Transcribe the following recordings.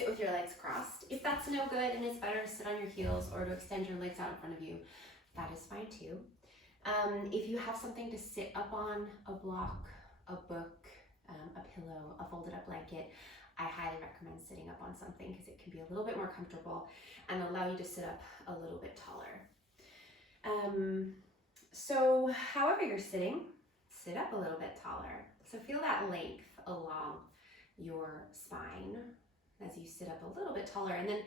sit with your legs crossed. If that's no good and it's better to sit on your heels or to extend your legs out in front of you, that is fine too. If you have something to sit up on, a block, a book, a pillow, a folded up blanket, I highly recommend sitting up on something because it can be a little bit more comfortable and allow you to sit up a little bit taller. So however you're sitting, sit up a little bit taller. So feel that length along your spine as you sit up a little bit taller. And then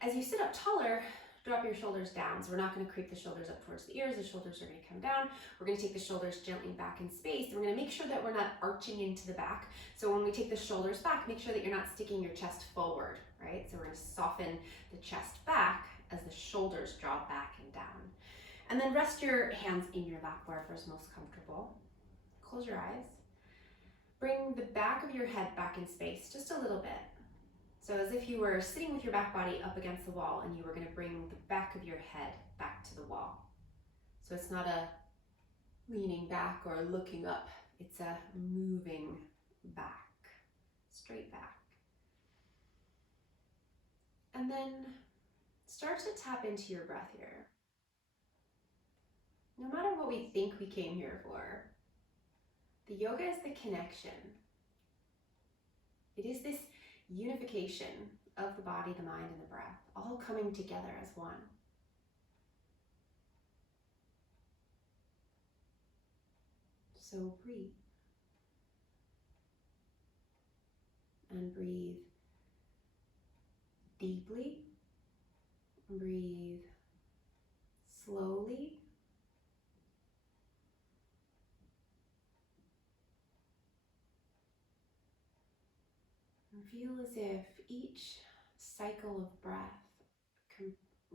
as you sit up taller, drop your shoulders down. So we're not going to creep the shoulders up towards the ears. The shoulders are going to come down. We're going to take the shoulders gently back in space. And we're going to make sure that we're not arching into the back. So when we take the shoulders back, make sure that you're not sticking your chest forward, right? So we're going to soften the chest back as the shoulders drop back and down. And then rest your hands in your lap wherever is most comfortable. Close your eyes. Bring the back of your head back in space just a little bit. So as if you were sitting with your back body up against the wall and you were going to bring the back of your head back to the wall. So it's not a leaning back or looking up. It's a moving back, straight back. And then start to tap into your breath here. No matter what we think we came here for, the yoga is the connection. It is this unification of the body, the mind, and the breath, all coming together as one. So breathe. And breathe deeply. Breathe slowly. And feel as if each cycle of breath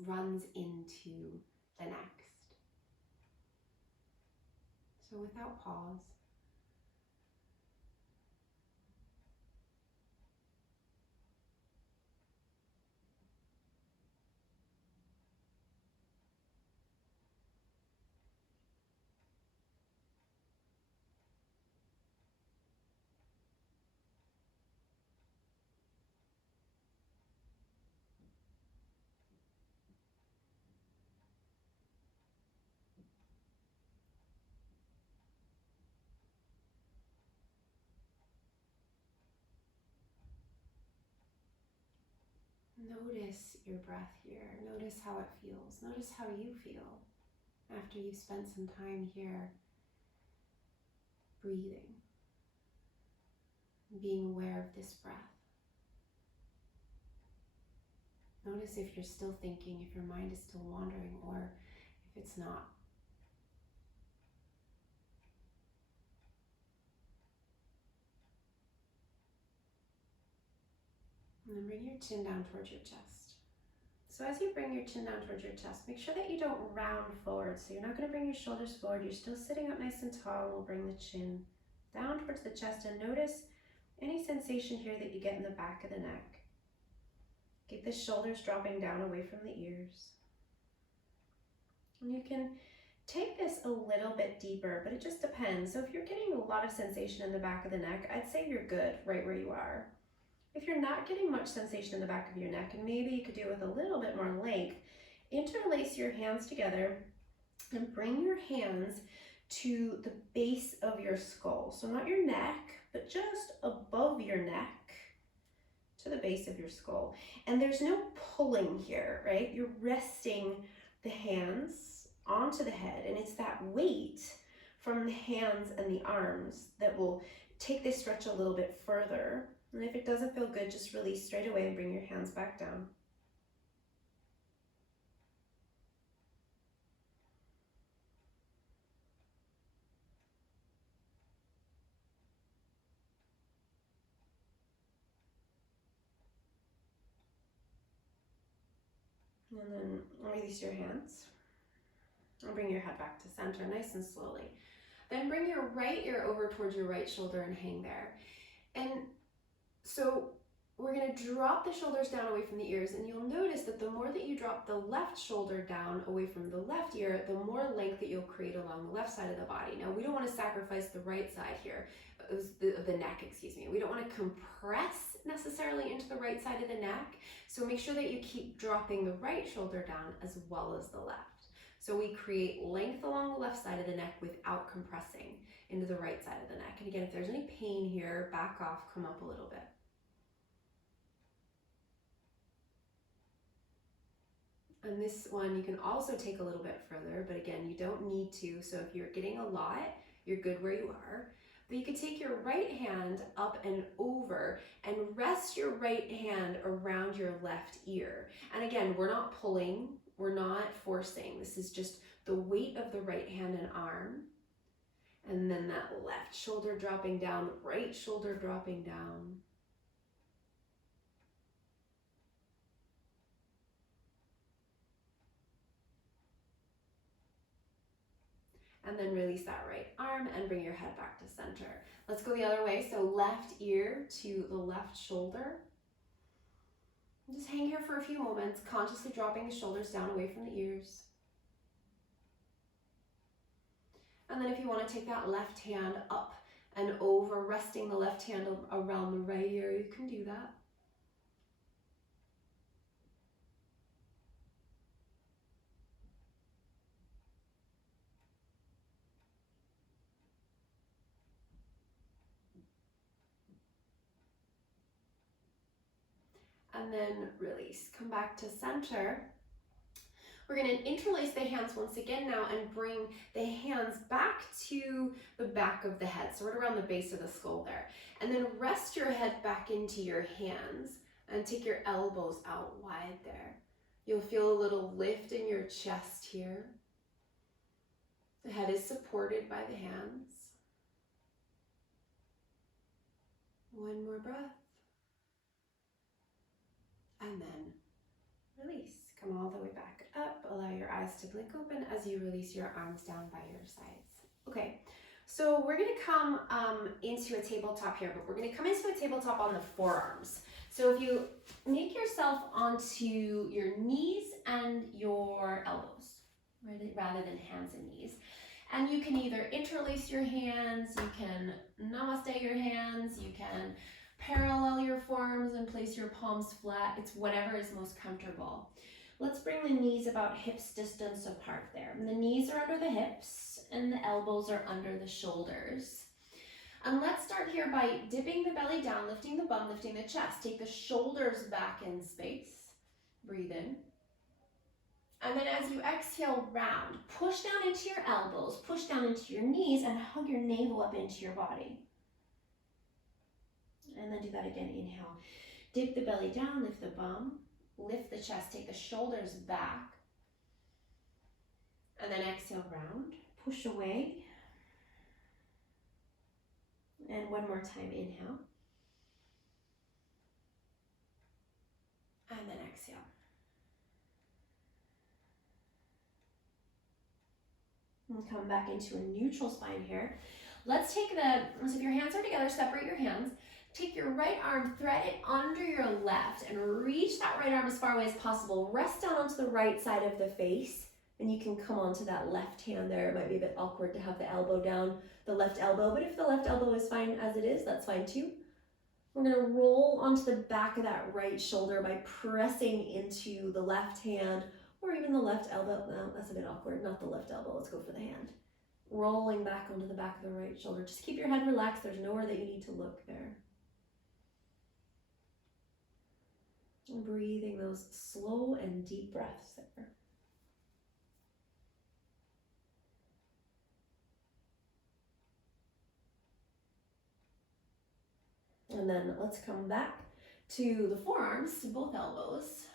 runs into the next. So without pause, notice your breath here. Notice how it feels. Notice how you feel after you've spent some time here breathing, being aware of this breath. Notice if you're still thinking, if your mind is still wandering, or if it's not. And then bring your chin down towards your chest. So as you bring your chin down towards your chest, make sure that you don't round forward. So you're not going to bring your shoulders forward. You're still sitting up nice and tall. We'll bring the chin down towards the chest and notice any sensation here that you get in the back of the neck. Keep the shoulders dropping down away from the ears. And you can take this a little bit deeper, but it just depends. So if you're getting a lot of sensation in the back of the neck, I'd say you're good right where you are. If you're not getting much sensation in the back of your neck, and maybe you could do it with a little bit more length, interlace your hands together and bring your hands to the base of your skull. So not your neck, but just above your neck to the base of your skull. And there's no pulling here, right? You're resting the hands onto the head, and it's that weight from the hands and the arms that will take this stretch a little bit further. And if it doesn't feel good, just release straight away and bring your hands back down. And then release your hands. And bring your head back to center nice and slowly. Then bring your right ear over towards your right shoulder and hang there. And so we're going to drop the shoulders down away from the ears, and you'll notice that the more that you drop the left shoulder down away from the left ear, the more length that you'll create along the left side of the body. Now, we don't want to sacrifice the right side here, the neck, excuse me. We don't want to compress necessarily into the right side of the neck. So make sure that you keep dropping the right shoulder down as well as the left. So we create length along the left side of the neck without compressing into the right side of the neck. And again, if there's any pain here, back off, come up a little bit. And this one you can also take a little bit further, but again, you don't need to. So if you're getting a lot, you're good where you are. But you can take your right hand up and over and rest your right hand around your left ear. And again, we're not pulling, we're not forcing. This is just the weight of the right hand and arm. And then that left shoulder dropping down, right shoulder dropping down. And then release that right arm and bring your head back to center. Let's go the other way. So left ear to the left shoulder. Just hang here for a few moments, consciously dropping the shoulders down away from the ears. And then if you want to take that left hand up and over, resting the left hand around the right ear, you can do that. And then release. Come back to center. We're going to interlace the hands once again now and bring the hands back to the back of the head, so right around the base of the skull there. And then rest your head back into your hands and take your elbows out wide there. You'll feel a little lift in your chest here. The head is supported by the hands. One more breath. And then release. Come all the way back up. Allow your eyes to blink open as you release your arms down by your sides. Okay, so we're going to come into a tabletop here, but we're going to come into a tabletop on the forearms. So if you make yourself onto your knees and your elbows, right, rather than hands and knees. And you can either interlace your hands, you can namaste your hands, you can parallel your forearms and place your palms flat. It's whatever is most comfortable. Let's bring the knees about hips distance apart there. And the knees are under the hips and the elbows are under the shoulders. And let's start here by dipping the belly down, lifting the bum, lifting the chest. Take the shoulders back in space. Breathe in. And then as you exhale, round. Push down into your elbows, push down into your knees, and hug your navel up into your body. And then do that again. Inhale. Dip the belly down, lift the bum, lift the chest, take the shoulders back. And then exhale, round. Push away. And one more time, inhale. And then exhale. And come back into a neutral spine here. Let's take so if your hands are together, separate your hands. Take your right arm, thread it under your left, and reach that right arm as far away as possible. Rest down onto the right side of the face, and you can come onto that left hand there. It might be a bit awkward to have the elbow down, the left elbow, but if the left elbow is fine as it is, that's fine too. We're gonna roll onto the back of that right shoulder by pressing into the left hand, or even the left elbow. No, that's a bit awkward, not the left elbow, let's go for the hand. Rolling back onto the back of the right shoulder. Just keep your head relaxed, there's nowhere that you need to look there. Breathing those slow and deep breaths there. And then let's come back to the forearms, to both elbows,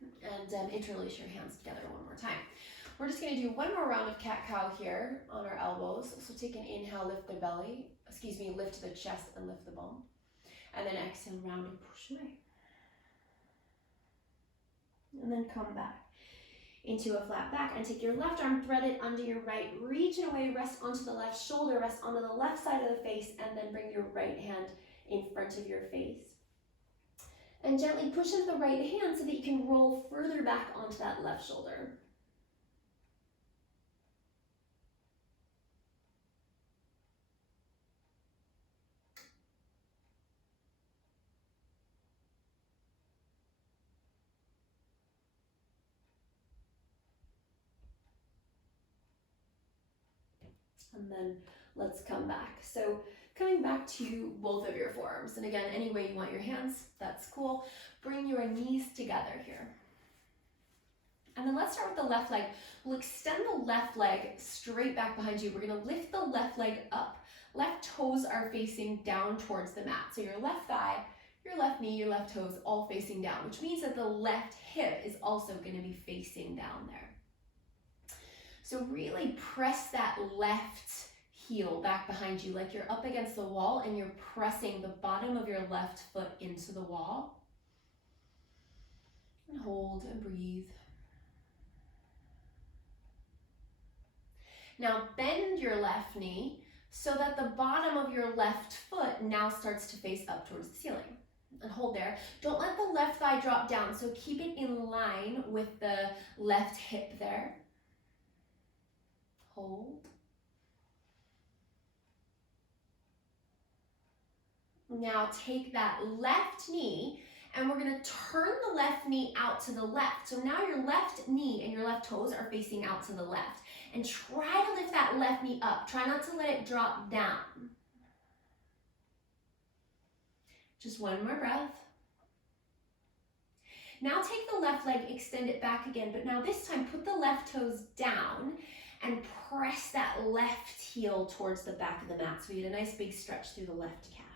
and interlace your hands together one more time. We're just going to do one more round of cat-cow here on our elbows. So take an inhale, lift the belly, lift the chest and lift the bum. And then exhale, round and push away. And then come back into a flat back and take your left arm, thread it under your right, reach it away, rest onto the left shoulder, rest onto the left side of the face, and then bring your right hand in front of your face. And gently push into the right hand so that you can roll further back onto that left shoulder. And then let's come back. So coming back to both of your forearms. And again, any way you want your hands, that's cool. Bring your knees together here. And then let's start with the left leg. We'll extend the left leg straight back behind you. We're gonna lift the left leg up. Left toes are facing down towards the mat. So your left thigh, your left knee, your left toes all facing down, which means that the left hip is also gonna be facing down there. So really press that left heel back behind you like you're up against the wall and you're pressing the bottom of your left foot into the wall. And hold and breathe. Now bend your left knee so that the bottom of your left foot now starts to face up towards the ceiling. And hold there. Don't let the left thigh drop down, so keep it in line with the left hip there. Hold. Now take that left knee and we're going to turn the left knee out to the left. So now your left knee and your left toes are facing out to the left. And try to lift that left knee up. Try not to let it drop down. Just one more breath. Now take the left leg, extend it back again, but now this time put the left toes down and press that left heel towards the back of the mat. So you get a nice big stretch through the left calf.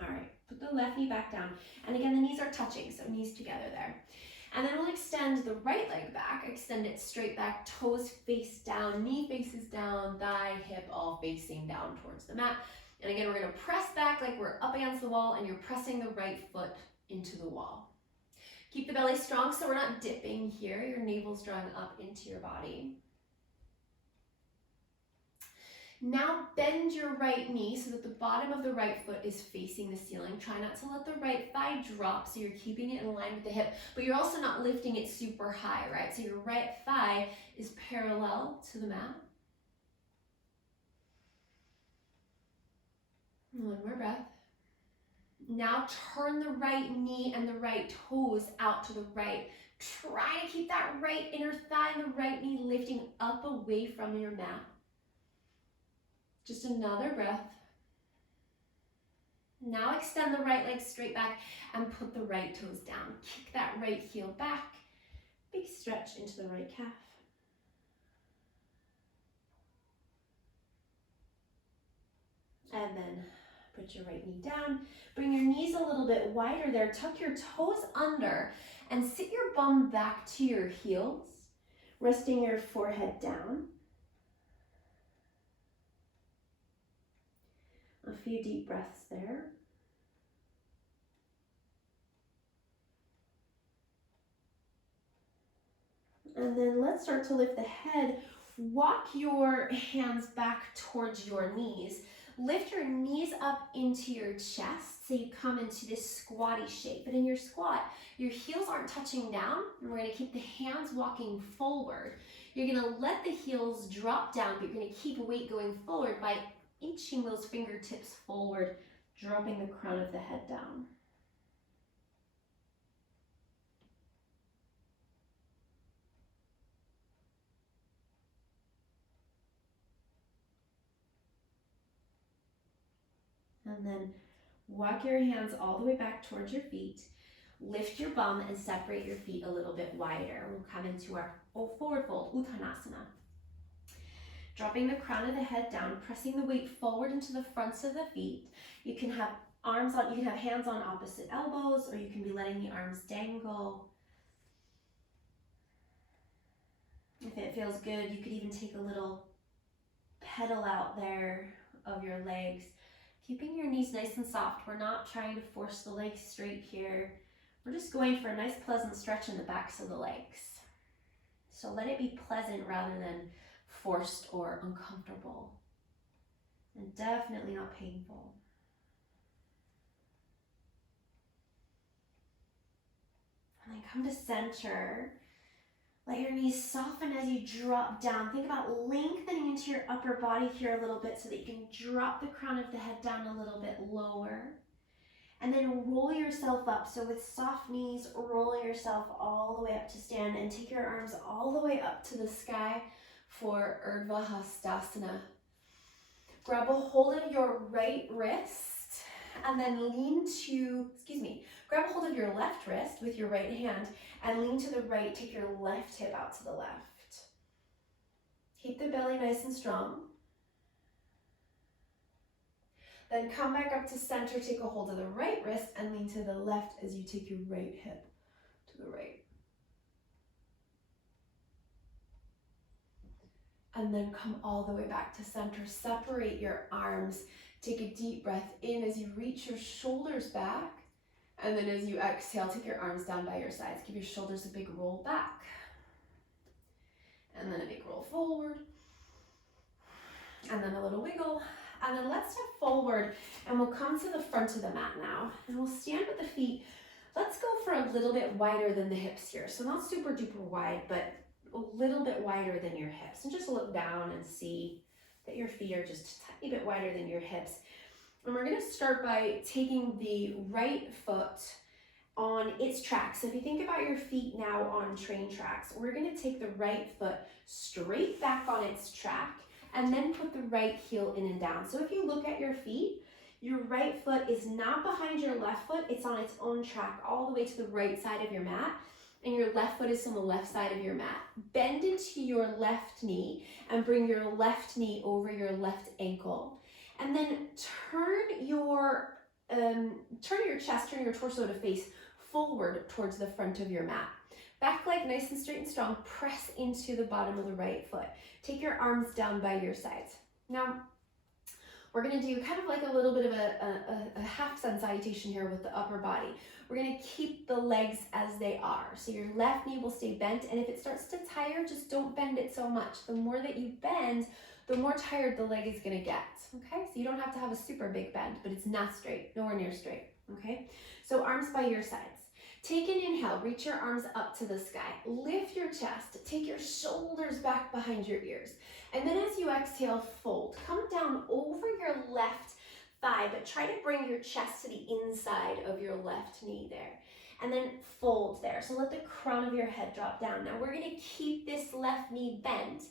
All right, put the left knee back down. And again, the knees are touching, so knees together there. And then we'll extend the right leg back, extend it straight back, toes face down, knee faces down, thigh, hip all facing down towards the mat. And again, we're gonna press back like we're up against the wall and you're pressing the right foot into the wall. Keep the belly strong so we're not dipping here. Your navel's drawing up into your body. Now bend your right knee so that the bottom of the right foot is facing the ceiling. Try not to let the right thigh drop so you're keeping it in line with the hip, but you're also not lifting it super high, right? So your right thigh is parallel to the mat. One more breath. Now turn the right knee and the right toes out to the right. Try to keep that right inner thigh and the right knee lifting up away from your mat. Just another breath. Now extend the right leg straight back and put the right toes down. Kick that right heel back. Big stretch into the right calf. And then put your right knee down. Bring your knees a little bit wider there. Tuck your toes under and sit your bum back to your heels, resting your forehead down. A few deep breaths there. And then let's start to lift the head. Walk your hands back towards your knees. Lift your knees up into your chest so you come into this squatty shape. But in your squat, your heels aren't touching down. And we're going to keep the hands walking forward. You're going to let the heels drop down, but you're going to keep weight going forward by inching those fingertips forward, dropping the crown of the head down. And then walk your hands all the way back towards your feet. Lift your bum and separate your feet a little bit wider. We'll come into our forward fold, Uttanasana. Dropping the crown of the head down, pressing the weight forward into the fronts of the feet. You can have arms on, you can have hands on opposite elbows, or you can be letting the arms dangle. If it feels good, you could even take a little pedal out there of your legs. Keeping your knees nice and soft. We're not trying to force the legs straight here. We're just going for a nice pleasant stretch in the backs of the legs. So let it be pleasant rather than forced or uncomfortable. And definitely not painful. And then come to center. Let your knees soften as you drop down. Think about lengthening into your upper body here a little bit so that you can drop the crown of the head down a little bit lower. And then roll yourself up. So with soft knees, roll yourself all the way up to stand and take your arms all the way up to the sky for Urdhva Hastasana. Grab a hold of your right wrist and then grab a hold of your left wrist with your right hand and lean to the right. Take your left hip out to the left. Keep the belly nice and strong. Then come back up to center, take a hold of the right wrist and lean to the left as you take your right hip to the right. And then come all the way back to center. Separate your arms. Take a deep breath in as you reach your shoulders back. And then as you exhale, take your arms down by your sides. Give your shoulders a big roll back. And then a big roll forward. And then a little wiggle. And then let's step forward and we'll come to the front of the mat now. And we'll stand with the feet. Let's go for a little bit wider than the hips here. So not super duper wide, but a little bit wider than your hips. And just look down and see that your feet are just a tiny bit wider than your hips. And we're gonna start by taking the right foot on its track. So if you think about your feet now on train tracks, we're gonna take the right foot straight back on its track and then put the right heel in and down. So if you look at your feet, your right foot is not behind your left foot, it's on its own track all the way to the right side of your mat, and your left foot is on the left side of your mat. Bend into your left knee and bring your left knee over your left ankle. And then turn your chest, turn your torso to face forward towards the front of your mat. Back leg nice and straight and strong. Press into the bottom of the right foot. Take your arms down by your sides. Now, we're gonna do kind of like a little bit of a half sun salutation here with the upper body. We're gonna keep the legs as they are. So your left knee will stay bent, and if it starts to tire, just don't bend it so much. The more that you bend, the more tired the leg is gonna get, okay? So you don't have to have a super big bend, but it's not straight, nowhere near straight, okay? So arms by your sides. Take an inhale, reach your arms up to the sky. Lift your chest, take your shoulders back behind your ears. And then as you exhale, fold. Come down over your left thigh, but try to bring your chest to the inside of your left knee there. And then fold there. So let the crown of your head drop down. Now we're gonna keep this left knee bent,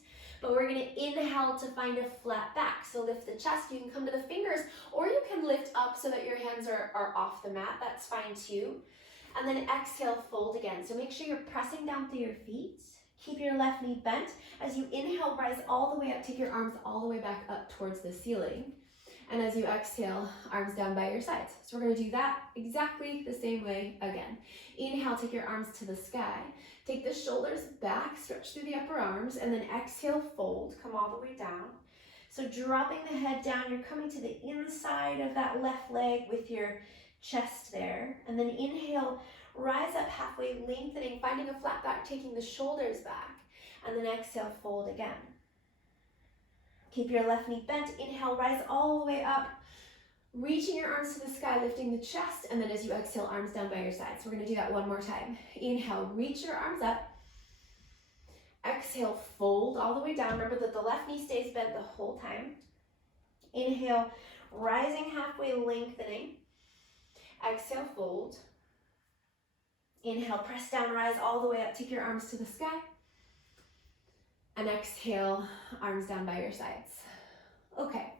but we're gonna inhale to find a flat back. So lift the chest, you can come to the fingers, or you can lift up so that your hands are off the mat, that's fine too. And then exhale, fold again. So make sure you're pressing down through your feet. Keep your left knee bent. As you inhale, rise all the way up, take your arms all the way back up towards the ceiling. And as you exhale, arms down by your sides. So we're gonna do that exactly the same way again. Inhale, take your arms to the sky. Take the shoulders back, stretch through the upper arms, and then exhale, fold, come all the way down. So dropping the head down, you're coming to the inside of that left leg with your chest there. And then inhale, rise up halfway, lengthening, finding a flat back, taking the shoulders back. And then exhale, fold again. Keep your left knee bent. Inhale, rise all the way up, reaching your arms to the sky, lifting the chest. And then as you exhale, arms down by your sides. So we're gonna do that one more time. Inhale, reach your arms up. Exhale, fold all the way down. Remember that the left knee stays bent the whole time. Inhale, rising halfway, lengthening. Exhale, fold. Inhale, press down, rise all the way up, take your arms to the sky. And exhale, arms down by your sides. Okay,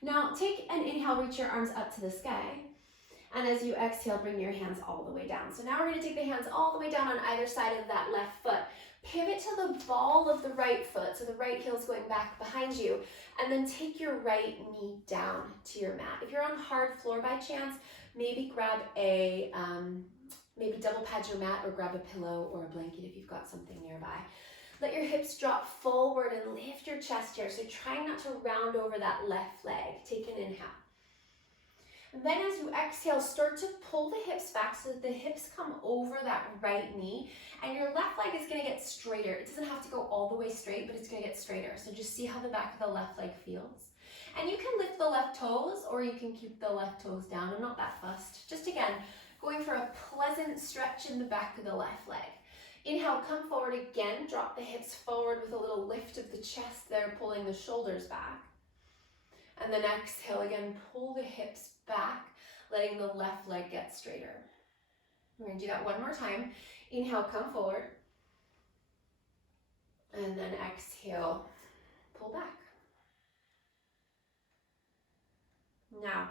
now take an inhale, reach your arms up to the sky. And as you exhale, bring your hands all the way down. So now we're gonna take the hands all the way down on either side of that left foot. Pivot to the ball of the right foot, so the right heel is going back behind you. And then take your right knee down to your mat. If you're on hard floor by chance, maybe grab a, maybe double pad your mat or grab a pillow or a blanket if you've got something nearby. Let your hips drop forward and lift your chest here. So try not to round over that left leg. Take an inhale. And then as you exhale, start to pull the hips back so that the hips come over that right knee and your left leg is gonna get straighter. It doesn't have to go all the way straight, but it's gonna get straighter. So just see how the back of the left leg feels. And you can lift the left toes or you can keep the left toes down. I'm not that fussed. Just again, going for a pleasant stretch in the back of the left leg. Inhale, come forward again, drop the hips forward with a little lift of the chest there, pulling the shoulders back. And then exhale again, pull the hips back, letting the left leg get straighter. We're gonna do that one more time. Inhale, come forward. And then exhale, pull back. Now,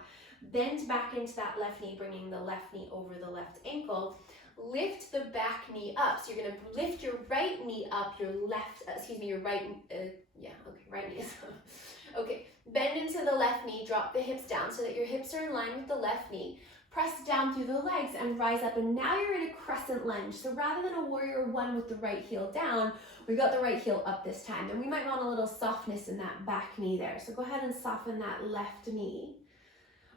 bend back into that left knee, bringing the left knee over the left ankle. Lift the back knee up. So you're gonna lift your right knee up, your right knee is up. Okay, bend into the left knee, drop the hips down so that your hips are in line with the left knee. Press down through the legs and rise up, and now you're in a crescent lunge. So rather than a warrior one with the right heel down, we got the right heel up this time. And we might want a little softness in that back knee there. So go ahead and soften that left knee.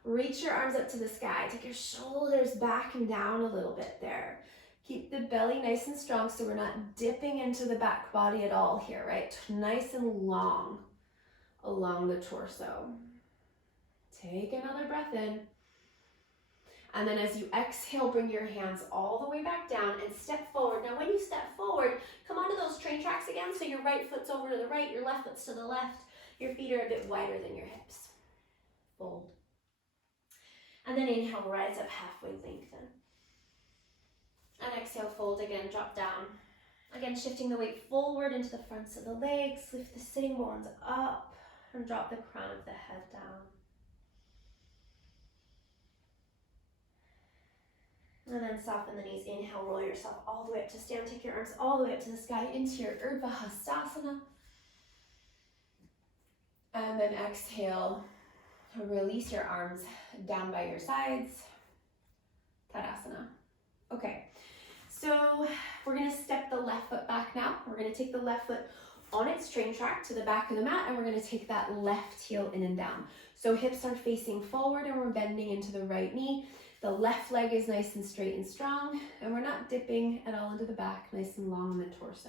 Reach your arms up to the sky. Take your shoulders back and down a little bit there. Keep the belly nice and strong so we're not dipping into the back body at all here, right? Nice and long along the torso. Take another breath in. And then as you exhale, bring your hands all the way back down and step forward. Now when you step forward, come onto those train tracks again. So your right foot's over to the right, your left foot's to the left. Your feet are a bit wider than your hips. Fold. And then inhale, rise up halfway, lengthen. And exhale, fold again, drop down. Again, shifting the weight forward into the fronts of the legs. Lift the sitting bones up and drop the crown of the head down. And then soften the knees. Inhale, roll yourself all the way up to stand. Take your arms all the way up to the sky into your Urdhva Hastasana. And then exhale, release your arms down by your sides. Tadasana. Okay, so we're gonna step the left foot back now. We're gonna take the left foot on its train track to the back of the mat, and we're gonna take that left heel in and down. So hips are facing forward and we're bending into the right knee. The left leg is nice and straight and strong, and we're not dipping at all into the back, nice and long on the torso.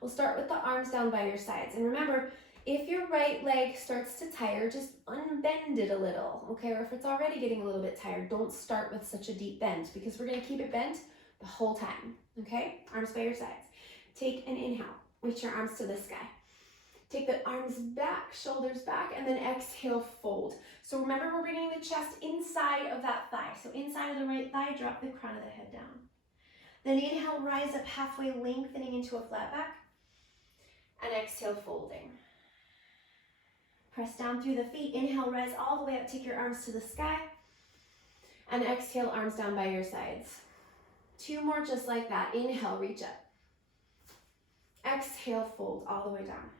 We'll start with the arms down by your sides. And remember, if your right leg starts to tire, just unbend it a little, okay? Or if it's already getting a little bit tired, don't start with such a deep bend because we're gonna keep it bent the whole time, okay? Arms by your sides. Take an inhale, reach your arms to the sky. Take the arms back, shoulders back, and then exhale, fold. So remember, we're bringing the chest inside of that thigh. So inside of the right thigh, drop the crown of the head down. Then inhale, rise up halfway, lengthening into a flat back. And exhale, folding. Press down through the feet. Inhale, rise all the way up, take your arms to the sky. And exhale, arms down by your sides. 2 more just like that. Inhale, reach up. Exhale, fold all the way down.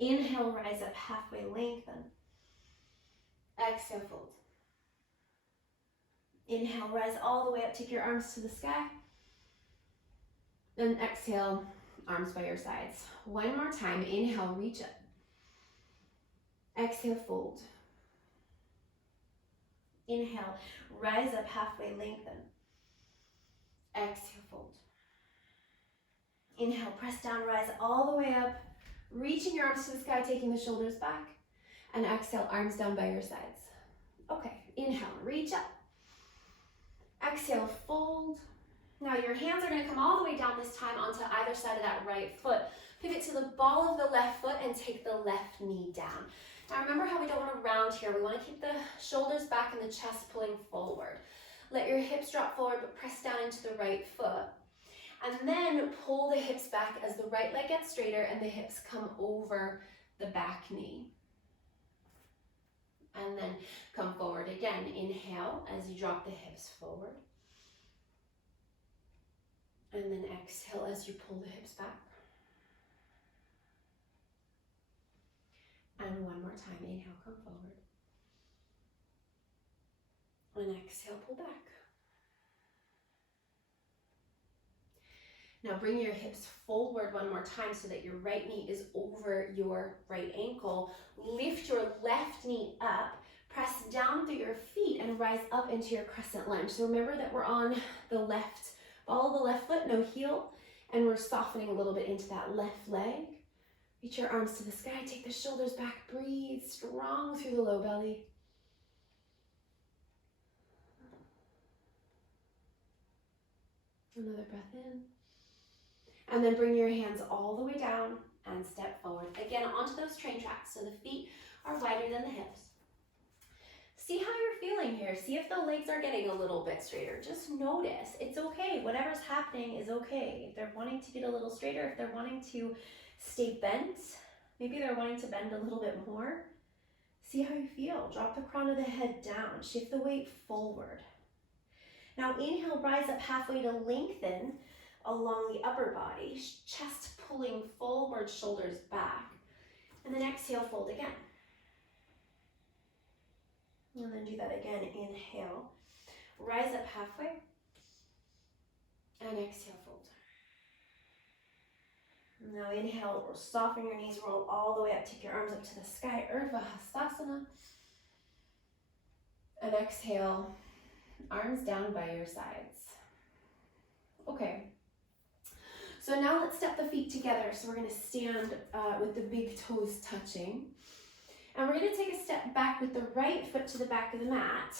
Inhale, rise up halfway, lengthen. Exhale, fold. Inhale, rise all the way up, take your arms to the sky. Then exhale, arms by your sides. 1 more time, inhale, reach up. Exhale, fold. Inhale, rise up halfway, lengthen. Exhale, fold. Inhale, press down, rise all the way up. Reaching your arms to the sky, taking the shoulders back. And exhale, arms down by your sides. Okay, inhale, reach up. Exhale, fold. Now your hands are gonna come all the way down this time onto either side of that right foot. Pivot to the ball of the left foot and take the left knee down. Now remember how we don't wanna round here. We wanna keep the shoulders back and the chest pulling forward. Let your hips drop forward, but press down into the right foot. And then pull the hips back as the right leg gets straighter and the hips come over the back knee. And then come forward again. Inhale as you drop the hips forward. And then exhale as you pull the hips back. And 1 more time. Inhale, come forward. And exhale, pull back. Now bring your hips forward 1 more time so that your right knee is over your right ankle. Lift your left knee up, press down through your feet and rise up into your crescent lunge. So remember that we're on the left ball of the left foot, no heel, and we're softening a little bit into that left leg. Reach your arms to the sky, take the shoulders back, breathe strong through the low belly. Another breath in. And then bring your hands all the way down and step forward. Again, onto those train tracks so the feet are wider than the hips. See how you're feeling here. See if the legs are getting a little bit straighter. Just notice. It's okay. Whatever's happening is okay. If they're wanting to get a little straighter, if they're wanting to stay bent, maybe they're wanting to bend a little bit more. See how you feel. Drop the crown of the head down. Shift the weight forward. Now inhale, rise up halfway to lengthen along the upper body. Chest pulling forward, shoulders back. And then exhale, fold again. And then do that again. Inhale, rise up halfway. And exhale, fold. Now inhale, soften your knees, roll all the way up, take your arms up to the sky, Urdhva Hastasana. And exhale, arms down by your sides. Okay, so now let's step the feet together. So we're gonna stand with the big toes touching. And we're gonna take a step back with the right foot to the back of the mat.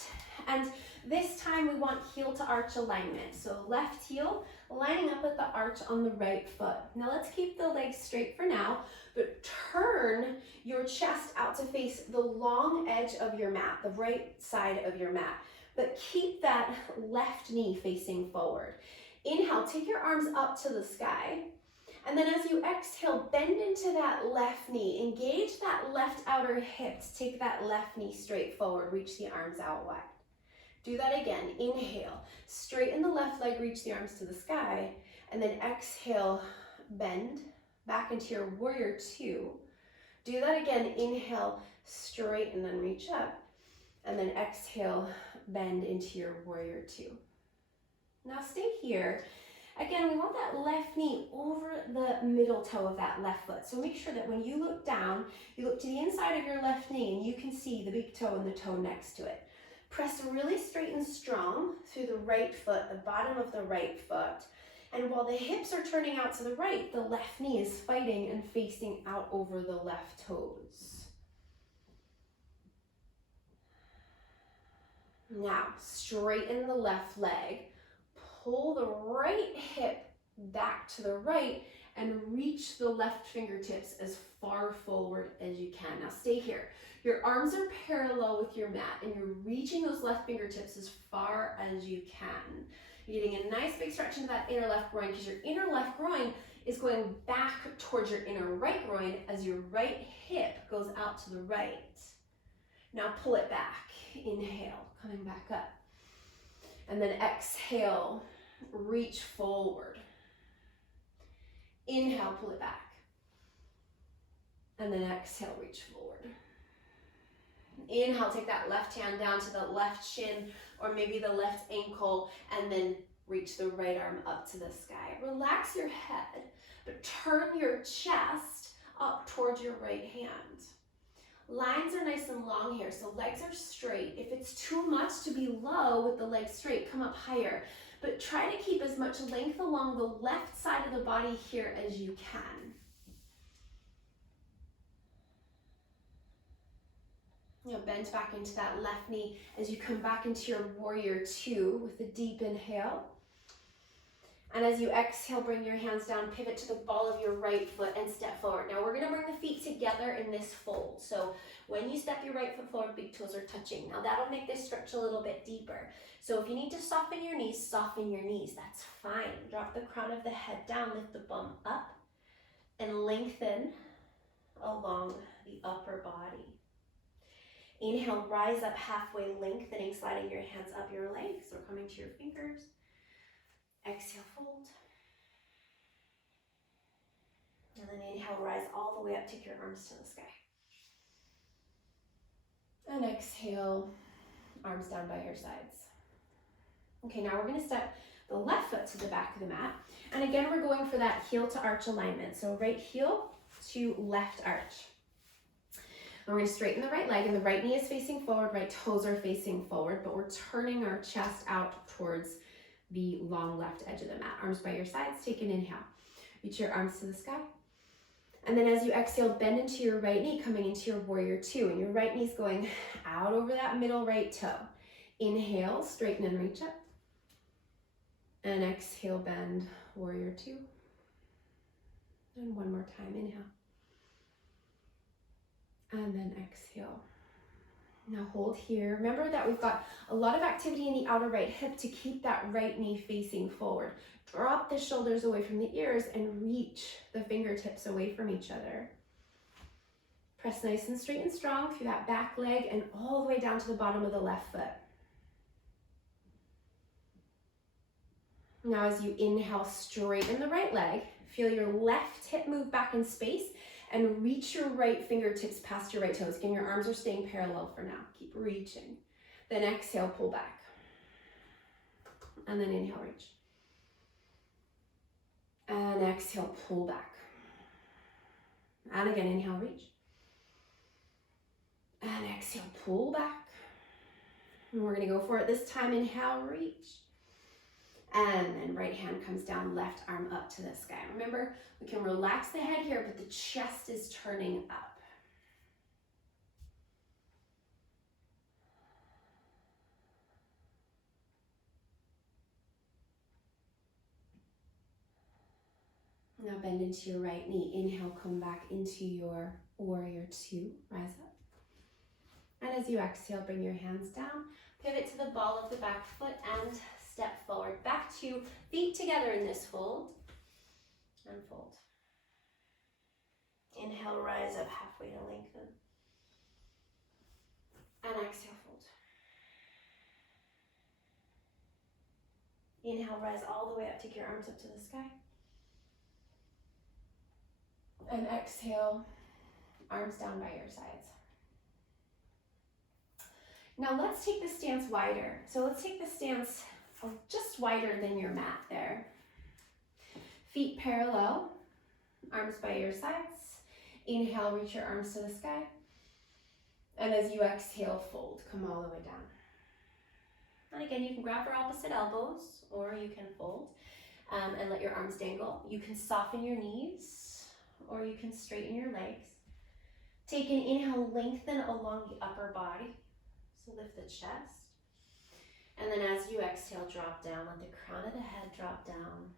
And this time we want heel to arch alignment. So left heel lining up with the arch on the right foot. Now let's keep the legs straight for now, but turn your chest out to face the long edge of your mat, the right side of your mat. But keep that left knee facing forward. Inhale, take your arms up to the sky. And then as you exhale, bend into that left knee. Engage that left outer hip to take that left knee straight forward. Reach the arms out wide. Do that again. Inhale, straighten the left leg, reach the arms to the sky. And then exhale, bend back into your warrior two. Do that again. Inhale, straighten and reach up. And then exhale, bend into your warrior two. Now stay here. Again, we want that left knee over the middle toe of that left foot. So make sure that when you look down, you look to the inside of your left knee and you can see the big toe and the toe next to it. Press really straight and strong through the right foot, the bottom of the right foot. And while the hips are turning out to the right, the left knee is fighting and facing out over the left toes. Now, straighten the left leg. Pull the right hip back to the right and reach the left fingertips as far forward as you can. Now stay here. Your arms are parallel with your mat and you're reaching those left fingertips as far as you can. You're getting a nice big stretch into that inner left groin because your inner left groin is going back towards your inner right groin as your right hip goes out to the right. Now pull it back. Inhale, coming back up. And then exhale, reach forward. Inhale, pull it back. And then exhale, reach forward. Inhale, take that left hand down to the left shin or maybe the left ankle and then reach the right arm up to the sky. Relax your head, but turn your chest up towards your right hand. Lines are nice and long here, so legs are straight. If it's too much to be low with the legs straight, come up higher. But try to keep as much length along the left side of the body here as you can. Now bend back into that left knee as you come back into your warrior two with a deep inhale. And as you exhale, bring your hands down, pivot to the ball of your right foot and step forward. Now we're gonna bring the feet together in this fold. So when you step your right foot forward, big toes are touching. Now that'll make this stretch a little bit deeper. So if you need to soften your knees, that's fine. Drop the crown of the head down, lift the bum up, and lengthen along the upper body. Inhale, rise up halfway, lengthening, sliding your hands up your legs or coming to your fingers. Exhale, fold. And then inhale, rise all the way up, take your arms to the sky. And exhale, arms down by your sides. Okay, now we're gonna step the left foot to the back of the mat. And again, we're going for that heel to arch alignment. So right heel to left arch. And we're gonna straighten the right leg and the right knee is facing forward, right toes are facing forward, but we're turning our chest out towards the long left edge of the mat. Arms by your sides, take an inhale. Reach your arms to the sky. And then as you exhale, bend into your right knee, coming into your warrior two. And your right knee's going out over that middle right toe. Inhale, straighten and reach up. And exhale, bend, warrior two. And one more time, inhale. And then exhale, Now hold here. Remember that we've got a lot of activity in the outer right hip to keep that right knee facing forward. Drop the shoulders away from the ears and reach the fingertips away from each other. Press nice and straight and strong through that back leg and all the way down to the bottom of the left foot. Now as you inhale, straighten the right leg. Feel your left hip move back in space and reach your right fingertips past your right toes. Again, your arms are staying parallel for now. Keep reaching. Then exhale, pull back. And then inhale, reach. And exhale, pull back. And again, inhale, reach. And exhale, pull back. And we're gonna go for it this time. Inhale, reach. And then right hand comes down, left arm up to the sky. Remember, we can relax the head here, but the chest is turning up. Now bend into your right knee. Inhale, come back into your warrior two. Rise up. And as you exhale, bring your hands down. Pivot to the ball of the back foot and step forward. Back to feet together in this fold. And fold. Inhale, rise up halfway to lengthen. And exhale, fold. Inhale, rise all the way up. Take your arms up to the sky. And exhale, arms down by your sides. Now let's take the stance wider. So let's take the stance just wider than your mat there. Feet parallel, arms by your sides. Inhale, reach your arms to the sky. And as you exhale, fold, come all the way down. And again, you can grab for opposite elbows or you can fold and let your arms dangle. You can soften your knees or you can straighten your legs. Take an inhale, lengthen along the upper body. So lift the chest. And then as you exhale, drop down. Let the crown of the head drop down.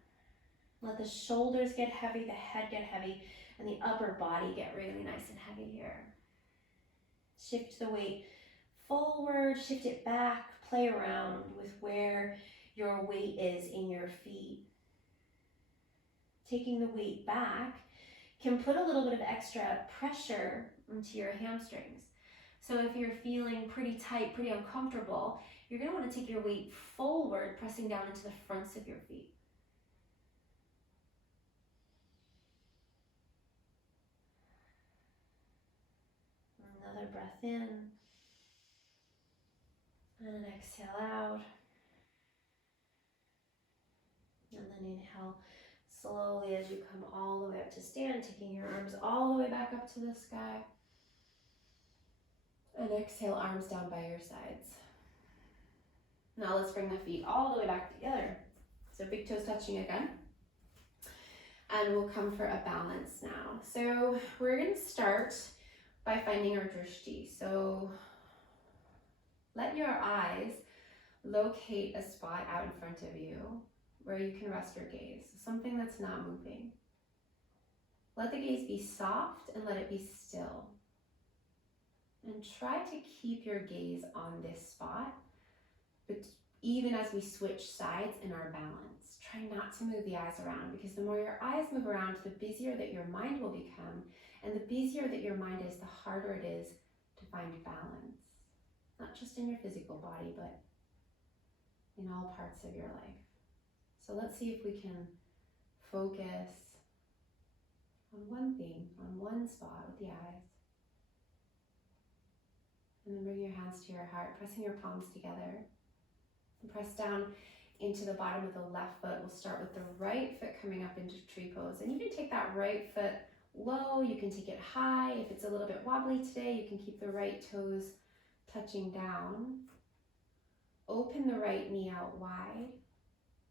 Let the shoulders get heavy, the head get heavy, and the upper body get really nice and heavy here. Shift the weight forward, shift it back, play around with where your weight is in your feet. Taking the weight back can put a little bit of extra pressure into your hamstrings. So if you're feeling pretty tight, pretty uncomfortable, you're going to want to take your weight forward, pressing down into the fronts of your feet. Another breath in. And an exhale out. And then inhale slowly as you come all the way up to stand, taking your arms all the way back up to the sky. And exhale, arms down by your sides. Now let's bring the feet all the way back together. So big toes touching again. And we'll come for a balance now. So we're going to start by finding our drishti. So let your eyes locate a spot out in front of you where you can rest your gaze. Something that's not moving. Let the gaze be soft and let it be still. And try to keep your gaze on this spot, but even as we switch sides in our balance, try not to move the eyes around, because the more your eyes move around, the busier that your mind will become, and the busier that your mind is, the harder it is to find balance, not just in your physical body, but in all parts of your life. So let's see if we can focus on one thing, on one spot with the eyes. And then bring your hands to your heart, pressing your palms together. And press down into the bottom of the left foot. We'll start with the right foot coming up into tree pose. And you can take that right foot low, you can take it high. If it's a little bit wobbly today, you can keep the right toes touching down. Open the right knee out wide.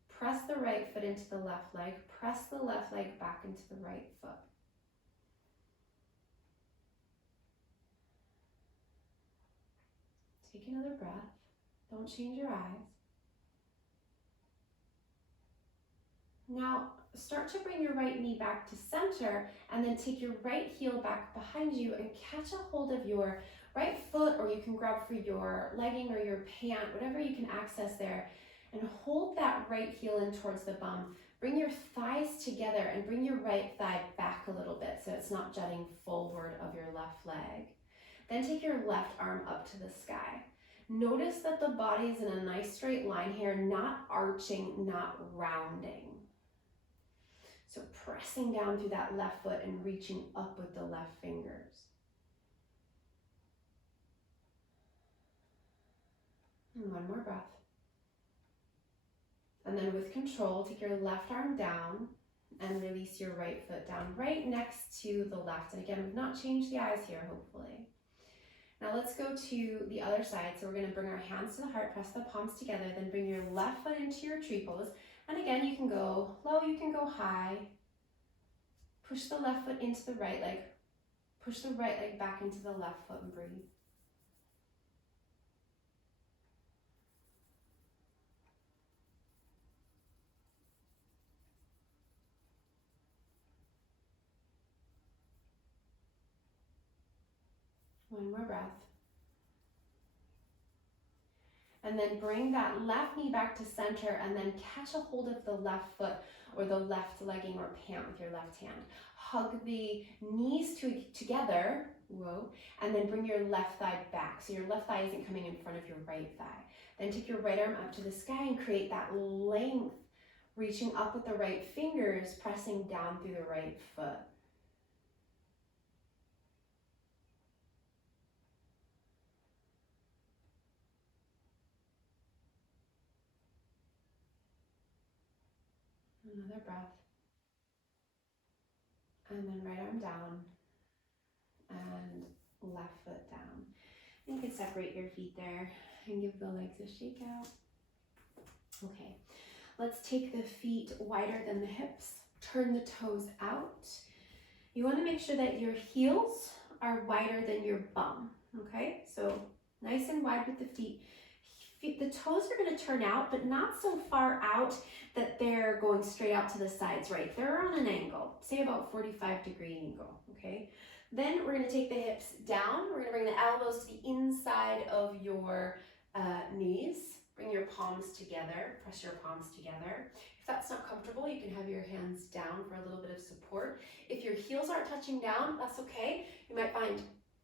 Press the right foot into the left leg. Press the left leg back into the right foot. Take another breath. Don't change your eyes. Now start to bring your right knee back to center and then take your right heel back behind you and catch a hold of your right foot, or you can grab for your legging or your pant, whatever you can access there, and hold that right heel in towards the bum. Bring your thighs together and bring your right thigh back a little bit so it's not jutting forward of your left leg. Then take your left arm up to the sky. Notice that the body is in a nice straight line here, not arching, not rounding. So pressing down through that left foot and reaching up with the left fingers. And one more breath. And then with control, take your left arm down and release your right foot down right next to the left. And again, we've not changed the eyes here, hopefully. Now let's go to the other side. So we're going to bring our hands to the heart, press the palms together, then bring your left foot into your tree pose. And again, you can go low, you can go high. Push the left foot into the right leg. Push the right leg back into the left foot and breathe. One more breath. And then bring that left knee back to center and then catch a hold of the left foot or the left legging or pant with your left hand. Hug the knees together, whoa, and then bring your left thigh back. So your left thigh isn't coming in front of your right thigh. Then take your right arm up to the sky and create that length, reaching up with the right fingers, pressing down through the right foot. Another breath. And then right arm down and left foot down. You can separate your feet there and give the legs a shake out. Okay, let's take the feet wider than the hips. Turn the toes out. You want to make sure that your heels are wider than your bum. Okay, so nice and wide with the feet. The toes are going to turn out, but not so far out that they're going straight out to the sides, right? They're on an angle, say about 45-degree angle, okay? Then we're going to take the hips down. We're going to bring the elbows to the inside of your knees. Bring your palms together, press your palms together. If that's not comfortable, you can have your hands down for a little bit of support. If your heels aren't touching down, that's okay. You might find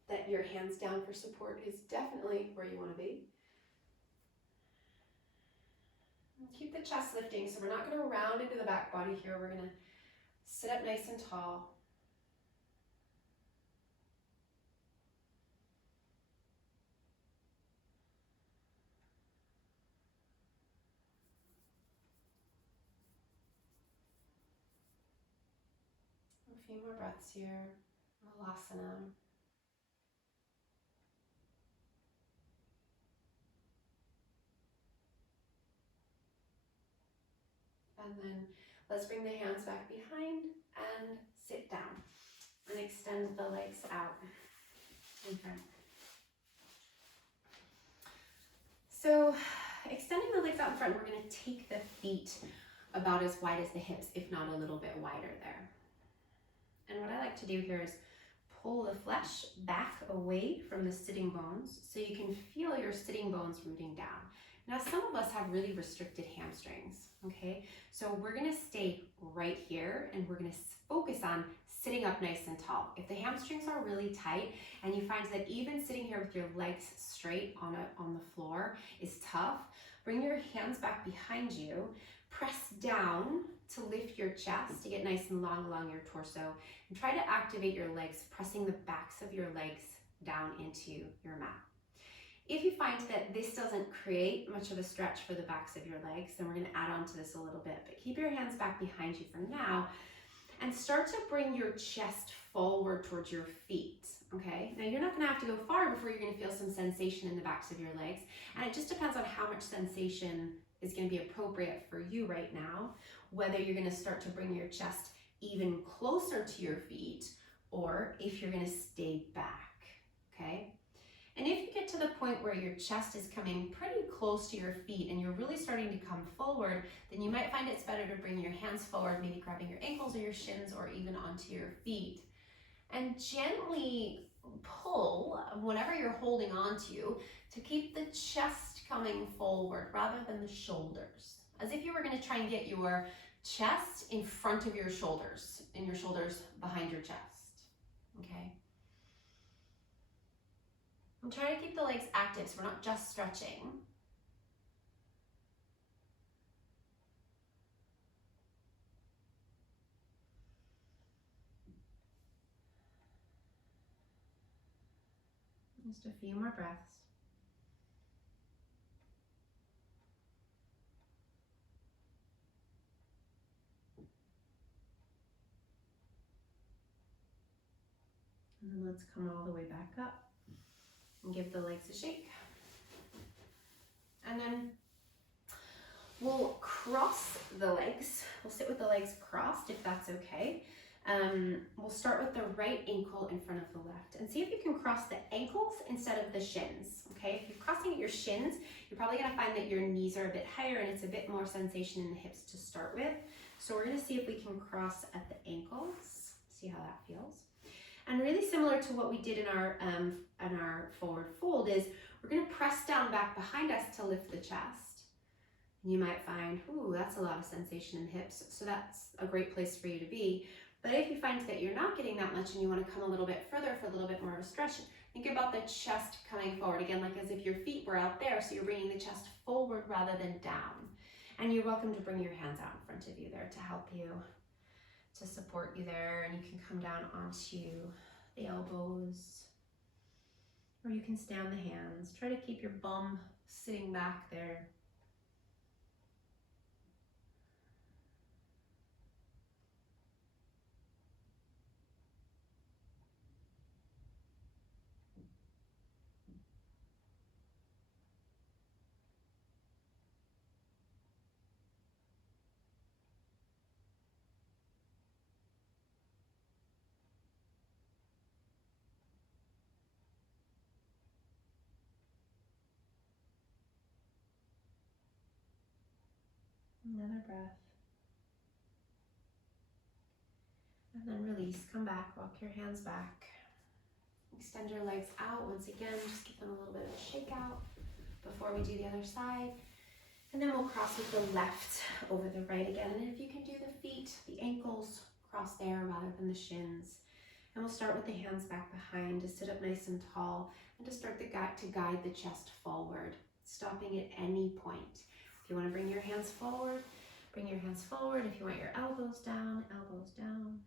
that your hands down for support is definitely where you want to be. Keep the chest lifting, so we're not going to round into the back body here. We're going to sit up nice and tall. A few more breaths here. Malasana. And then let's bring the hands back behind and sit down and extend the legs out in front. So extending the legs out in front, we're going to take the feet about as wide as the hips, if not a little bit wider there. And what I like to do here is pull the flesh back away from the sitting bones so you can feel your sitting bones rooting down. Now, some of us have really restricted hamstrings, okay? So we're gonna stay right here and we're gonna focus on sitting up nice and tall. If the hamstrings are really tight and you find that even sitting here with your legs straight on the floor is tough, bring your hands back behind you, press down to lift your chest to get nice and long along your torso, and try to activate your legs, pressing the backs of your legs down into your mat. If you find that this doesn't create much of a stretch for the backs of your legs, then we're going to add on to this a little bit. But keep your hands back behind you for now and start to bring your chest forward towards your feet, okay? Now, you're not going to have to go far before you're going to feel some sensation in the backs of your legs. And it just depends on how much sensation is going to be appropriate for you right now, whether you're going to start to bring your chest even closer to your feet or if you're going to stay back, okay? And if you get to the point where your chest is coming pretty close to your feet and you're really starting to come forward, then you might find it's better to bring your hands forward, maybe grabbing your ankles or your shins or even onto your feet. And gently pull whatever you're holding on to keep the chest coming forward rather than the shoulders. As if you were going to try and get your chest in front of your shoulders and your shoulders behind your chest. Okay? I'm trying to keep the legs active so we're not just stretching. Just a few more breaths. And then let's come all the way back up and give the legs a shake. And then we'll cross the legs. We'll sit with the legs crossed if that's okay. We'll start with the right ankle in front of the left and see if you can cross the ankles instead of the shins, okay? If you're crossing at your shins, you're probably gonna find that your knees are a bit higher and it's a bit more sensation in the hips to start with. So we're gonna see if we can cross at the ankles, see how that feels. And really similar to what we did in our forward fold is we're gonna press down back behind us to lift the chest. And you might find, ooh, that's a lot of sensation in the hips. So that's a great place for you to be. But if you find that you're not getting that much and you want to come a little bit further for a little bit more of a stretch, think about the chest coming forward. Again, like as if your feet were out there, so you're bringing the chest forward rather than down. And you're welcome to bring your hands out in front of you there to help you, to support you there. And you can come down onto the elbows, or you can stay on the hands. Try to keep your bum sitting back there. Another breath. And then release, come back, walk your hands back. Extend your legs out once again, just give them a little bit of a shake out before we do the other side. And then we'll cross with the left over the right again. And if you can do the feet, the ankles, cross there rather than the shins. And we'll start with the hands back behind to sit up nice and tall and to start to guide the chest forward, stopping at any point. If you want to bring your hands forward, bring your hands forward. If you want your elbows down, elbows down.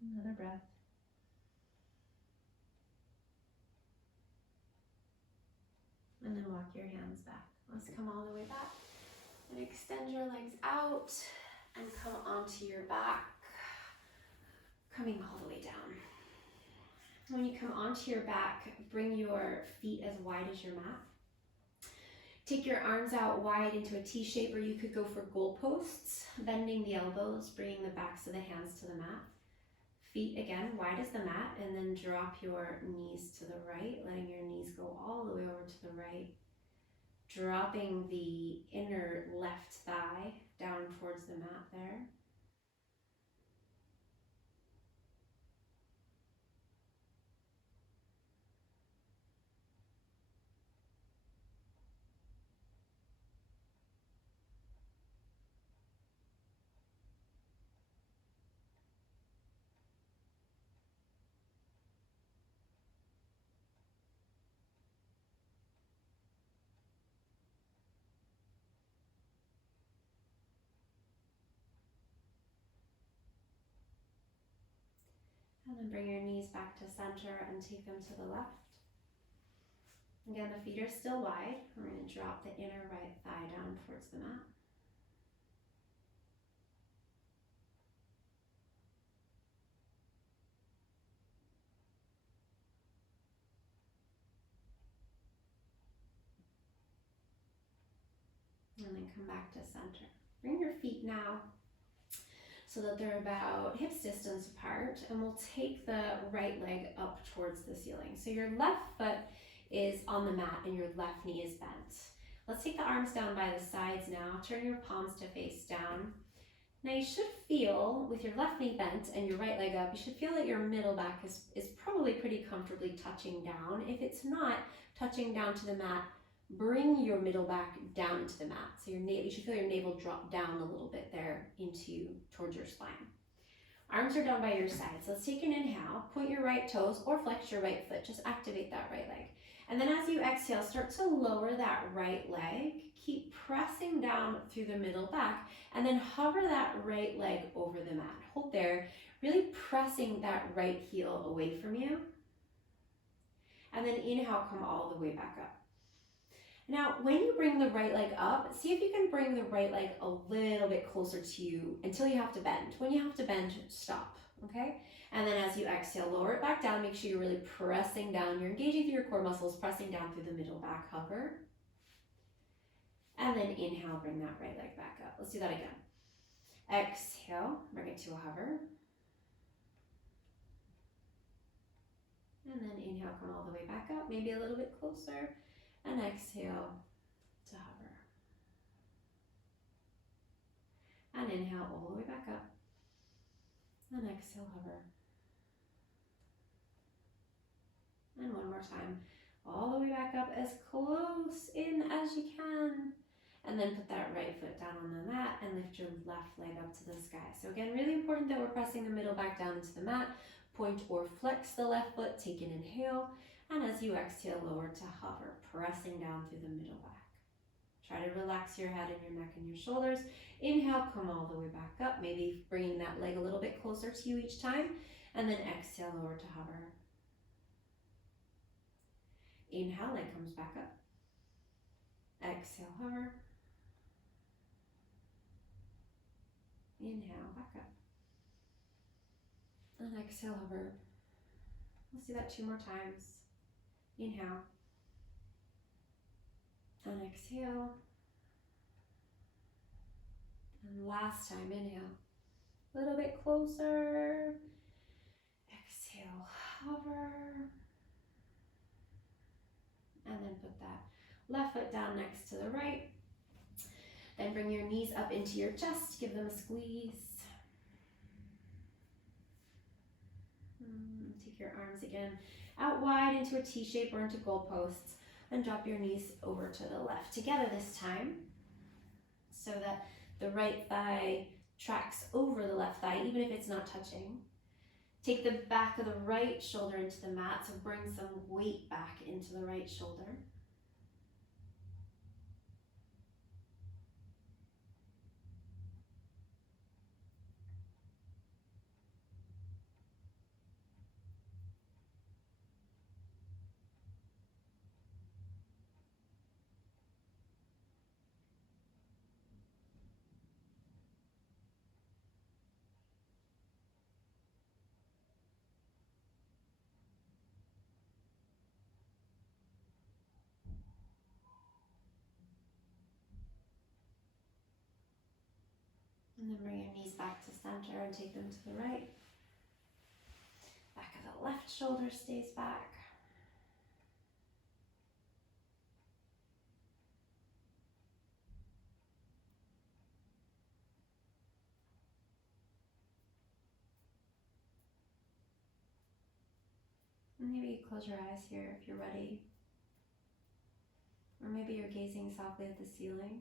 Another breath. And then walk your hands back. Let's come all the way back. And extend your legs out and come onto your back. Coming all the way down. When you come onto your back, bring your feet as wide as your mat. Take your arms out wide into a T shape, or you could go for goalposts, bending the elbows, bringing the backs of the hands to the mat. Feet again, wide as the mat, and then drop your knees to the right, letting your knees go all the way over to the right. Dropping the inner left thigh down towards the mat there. And then bring your knees back to center and take them to the left. Again, the feet are still wide. We're going to drop the inner right thigh down towards the mat. and then come back to center. Bring your feet now so that they're about hips distance apart, and we'll take the right leg up towards the ceiling. So your left foot is on the mat and your left knee is bent. Let's take the arms down by the sides now. Turn your palms to face down. Now you should feel, with your left knee bent and your right leg up, you should feel that your middle back is probably pretty comfortably touching down. If it's not touching down to the mat, bring your middle back down into the mat. So you should feel your navel drop down a little bit there towards your spine. Arms are down by your sides. Let's take an inhale. Point your right toes or flex your right foot. Just activate that right leg. And then as you exhale, start to lower that right leg. Keep pressing down through the middle back, and then hover that right leg over the mat. Hold there, really pressing that right heel away from you. And then inhale, come all the way back up. Now, when you bring the right leg up, see if you can bring the right leg a little bit closer to you until you have to bend. When you have to bend, stop, okay? And then as you exhale, lower it back down. Make sure you're really pressing down. You're engaging through your core muscles, pressing down through the middle back, hover. And then inhale, bring that right leg back up. Let's do that again. Exhale, bring it to a hover. And then inhale, come all the way back up, maybe a little bit closer. And exhale to hover. And inhale all the way back up. And exhale, hover. And one more time, all the way back up, as close in as you can. And then put that right foot down on the mat and lift your left leg up to the sky. So again, really important that we're pressing the middle back down into the mat. Point or flex the left foot, take an inhale. And as you exhale, lower to hover, pressing down through the middle back. Try to relax your head and your neck and your shoulders. Inhale, come all the way back up, maybe bringing that leg a little bit closer to you each time. And then exhale, lower to hover. Inhale, leg comes back up. Exhale, hover. Inhale, back up. And exhale, hover. Let's do that 2 more times. Inhale. And exhale. And last time, inhale. A little bit closer. Exhale, hover. And then put that left foot down next to the right. Then bring your knees up into your chest. Give them a squeeze. Take your arms again out wide into a T shape or into goalposts. And drop your knees over to the left together this time, so that the right thigh tracks over the left thigh, even if it's not touching. Take the back of the right shoulder into the mat, so bring some weight back into the right shoulder. And then bring your knees back to center and take them to the right. Back of the left shoulder stays back. And maybe you close your eyes here if you're ready. Or maybe you're gazing softly at the ceiling.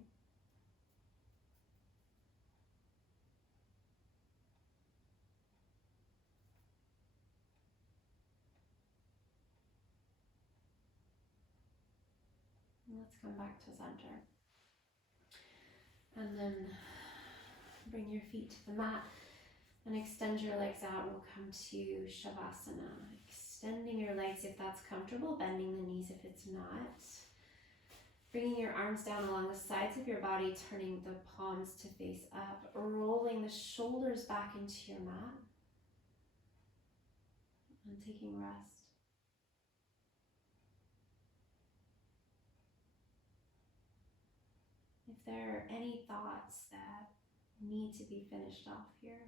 Let's come back to center. And then bring your feet to the mat and extend your legs out. We'll come to Shavasana. Extending your legs if that's comfortable, bending the knees if it's not. Bringing your arms down along the sides of your body, turning the palms to face up, rolling the shoulders back into your mat, and taking rest. If there are any thoughts that need to be finished off here,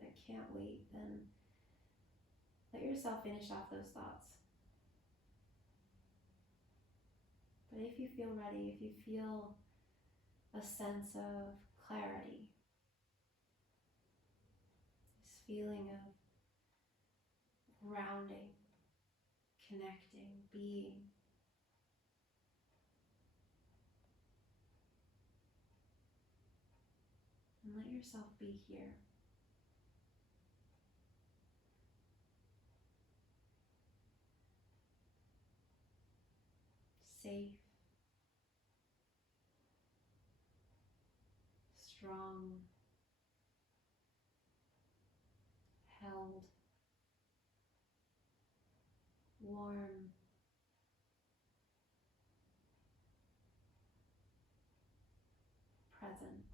that can't wait, then let yourself finish off those thoughts. But if you feel ready, if you feel a sense of clarity, this feeling of grounding, connecting, being, and let yourself be here. Safe, strong, held, warm, present.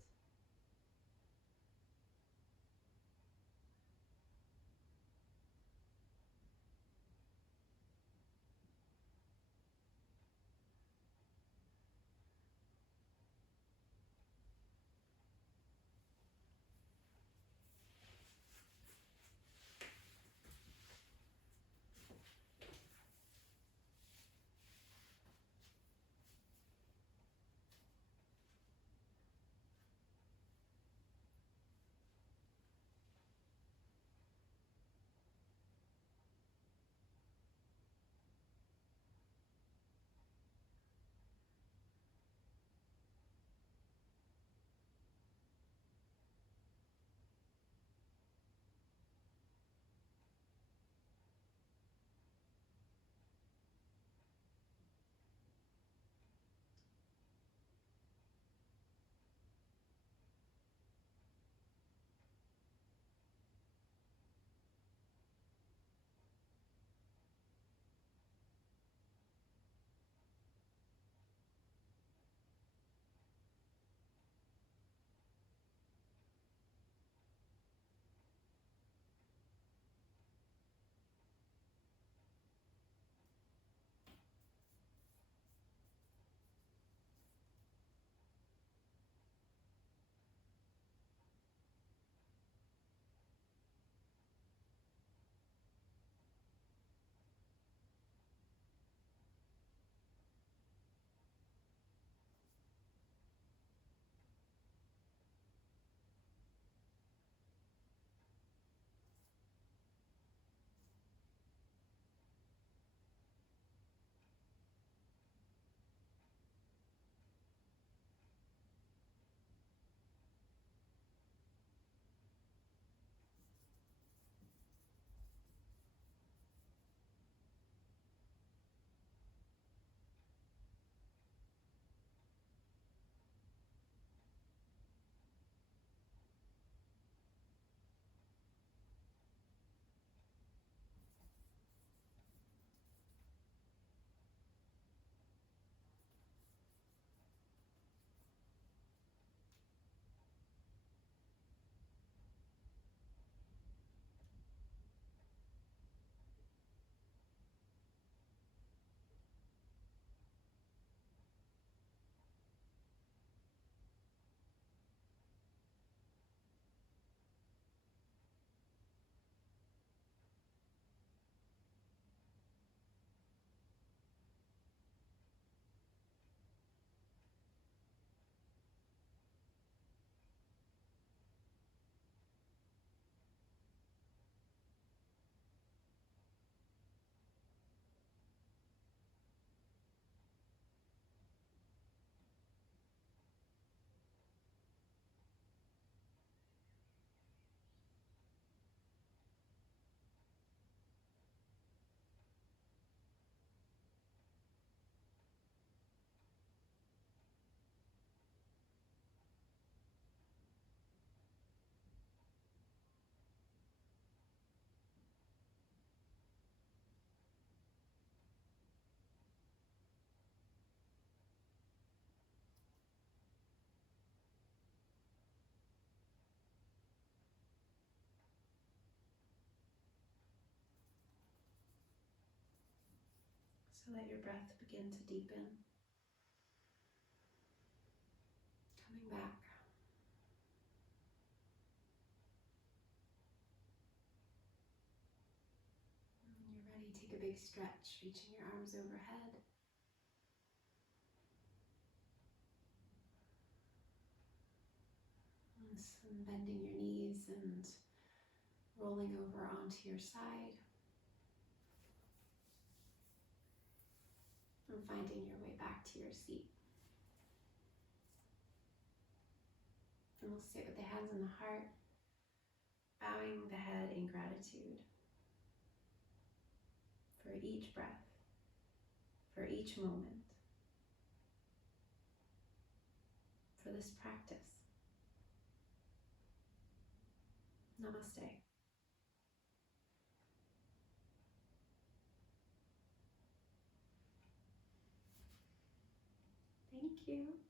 So let your breath begin to deepen. Take a big stretch, reaching your arms overhead. And bending your knees and rolling over onto your side. And finding your way back to your seat. And we'll sit with the hands on the heart, bowing the head in gratitude for each breath, for each moment, for this practice. Namaste. Thank you.